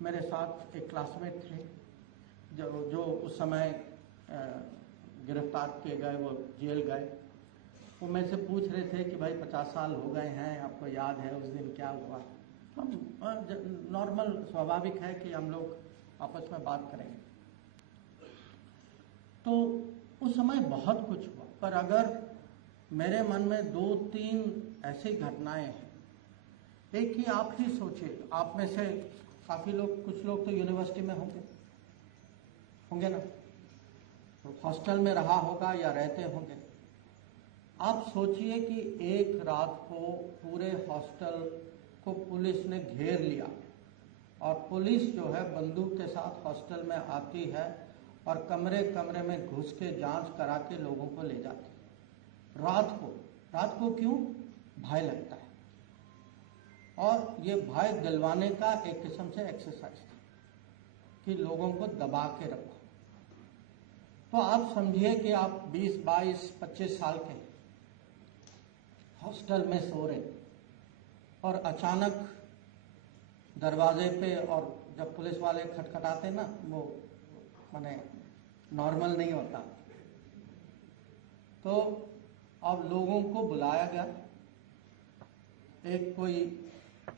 मेरे साथ एक क्लासमेट थे जो उस समय गिरफ्तार किए गए, वो जेल गए। वो मेरे से पूछ रहे थे कि भाई 50 साल हो गए हैं, आपको याद है उस दिन क्या हुआ? हम नॉर्मल स्वाभाविक है कि हम लोग आपस में बात करेंगे। तो उस समय बहुत कुछ हुआ, पर अगर मेरे मन में 2-3 ऐसी घटनाएं हैं। एक ही आप ही सोचिए, आप में से काफी लोग, कुछ लोग तो यूनिवर्सिटी में होंगे ना, तो हॉस्टल में रहा होगा या रहते होंगे। आप सोचिए कि एक रात को पूरे हॉस्टल को पुलिस ने घेर लिया और पुलिस जो है बंदूक के साथ हॉस्टल में आती है और कमरे कमरे में घुस के जांच करा के लोगों को ले जाती है। रात को क्यों? भय लगता है, और ये भय दिलवाने का एक किस्म से एक्सरसाइज था कि लोगों को दबा के रखो। तो आप समझिए कि आप 20, 22, 25 साल के हॉस्टल में सो रहे और अचानक दरवाजे पे, और जब पुलिस वाले खटखटाते ना, वो माने नॉर्मल नहीं होता। तो अब लोगों को बुलाया गया।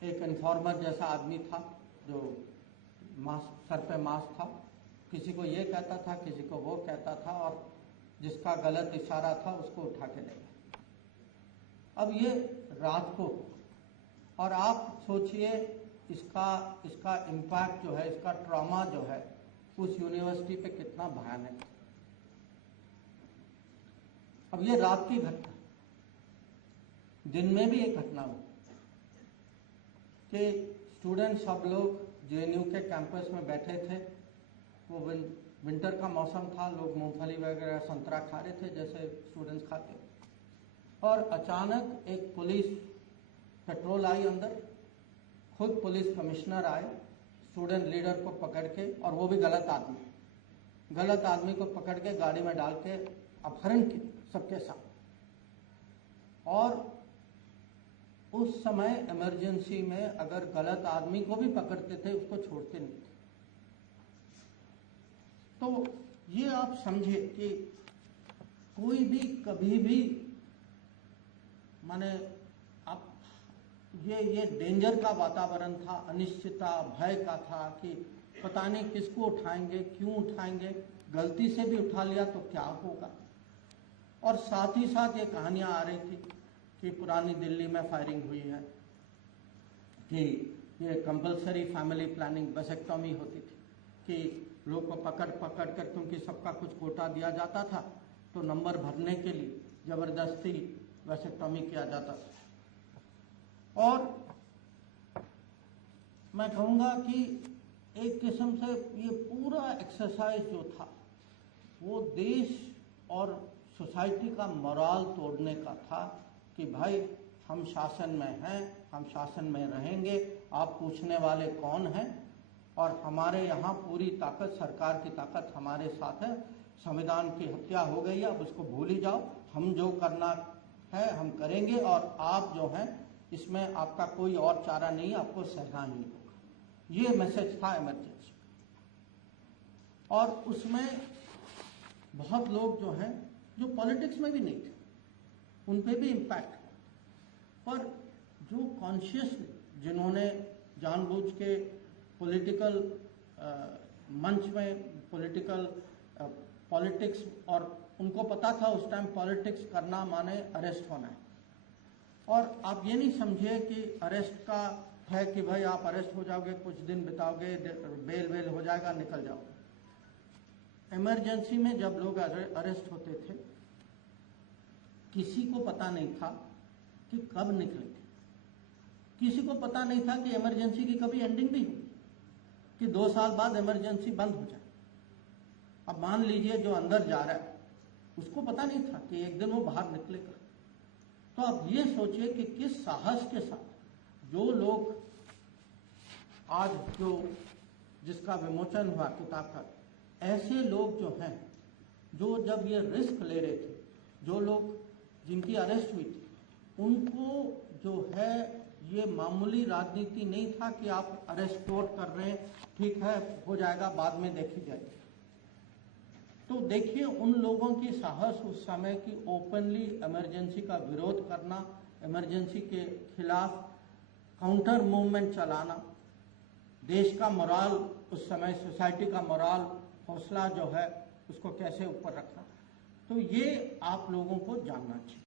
एक इन्फॉर्मर जैसा आदमी था जो मास्क, सर पे मास्क था, किसी को ये कहता था, किसी को वो कहता था, और जिसका गलत इशारा था उसको उठा के ले गया। अब ये रात को, और आप सोचिए इसका इम्पैक्ट जो है, इसका ट्रॉमा जो है उस यूनिवर्सिटी पे कितना भयानक है। अब ये रात की घटना, दिन में भी एक घटना हुई कि स्टूडेंट सब लोग जेएनयू के कैंपस में बैठे थे। वो विंटर का मौसम था, लोग मूंगफली वगैरह संतरा खा रहे थे जैसे स्टूडेंट्स खाते। और अचानक एक पुलिस पेट्रोल आई अंदर, खुद पुलिस कमिश्नर आए स्टूडेंट लीडर को पकड़ के, और वो भी गलत आदमी को पकड़ के गाड़ी में डाल के अपहरण किया सबके साथ। और उस समय इमरजेंसी में अगर गलत आदमी को भी पकड़ते थे, उसको छोड़ते नहीं थे। तो ये आप समझिए कि कोई भी कभी भी, माने आप ये डेंजर का वातावरण था, अनिश्चितता, भय का था कि पता नहीं किसको उठाएंगे, क्यों उठाएंगे, गलती से भी उठा लिया तो क्या होगा। और साथ ही साथ ये कहानियां आ रही थी कि पुरानी दिल्ली में फायरिंग हुई है, कि ये कंपलसरी फैमिली प्लानिंग वेसेक्टॉमी होती थी कि लोग को पकड़ कर, क्योंकि सबका कुछ कोटा दिया जाता था, तो नंबर भरने के लिए जबरदस्ती वेसेक्टॉमी किया जाता था। और मैं कहूँगा कि एक किस्म से ये पूरा एक्सरसाइज जो था वो देश और सोसाइटी का मोराल तोड़ने का था कि भाई हम शासन में हैं, हम शासन में रहेंगे, आप पूछने वाले कौन हैं, और हमारे यहाँ पूरी ताकत, सरकार की ताकत हमारे साथ है। संविधान की हत्या हो गई है, अब उसको भूल ही जाओ, हम जो करना है हम करेंगे, और आप जो हैं इसमें आपका कोई और चारा नहीं, आपको सहना ही होगा। ये मैसेज था इमरजेंसी। और उसमें बहुत लोग जो हैं जो पॉलिटिक्स में भी नहीं थे, उन पे भी इम्पैक्ट हुआ। पर जो कॉन्शियस, जिन्होंने जानबूझ के पॉलिटिकल मंच में पॉलिटिक्स, और उनको पता था उस टाइम पॉलिटिक्स करना माने अरेस्ट होना है। और आप ये नहीं समझिए कि अरेस्ट का है कि भाई आप अरेस्ट हो जाओगे, कुछ दिन बिताओगे, बेल हो जाएगा, निकल जाओगे। इमरजेंसी में जब लोग अरेस्ट होते थे, किसी को पता नहीं था कि कब निकलेंगे, किसी को पता नहीं था कि इमरजेंसी की कभी एंडिंग भी होगी, कि 2 साल बाद इमरजेंसी बंद हो जाए। अब मान लीजिए जो अंदर जा रहा है उसको पता नहीं था कि एक दिन वो बाहर निकलेगा। तो आप ये सोचिए कि किस साहस के साथ जो लोग आज जिसका विमोचन हुआ किताब का, ऐसे लोग जो हैं, जो जब ये रिस्क ले रहे थे, जो लोग जिनकी अरेस्ट हुई थी, उनको जो है ये मामूली राजनीति नहीं था कि आप अरेस्ट कर रहे हैं, ठीक है हो जाएगा, बाद में देखी जाएगी। तो देखिए उन लोगों की साहस उस समय की ओपनली इमरजेंसी का विरोध करना, इमरजेंसी के खिलाफ काउंटर मूवमेंट चलाना, देश का मोराल उस समय, सोसाइटी का मोराल, हौसला जो है उसको कैसे ऊपर रखना, तो ये आप लोगों को जानना चाहिए।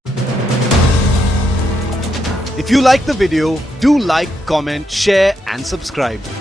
If you like the video, do like, comment, share and subscribe.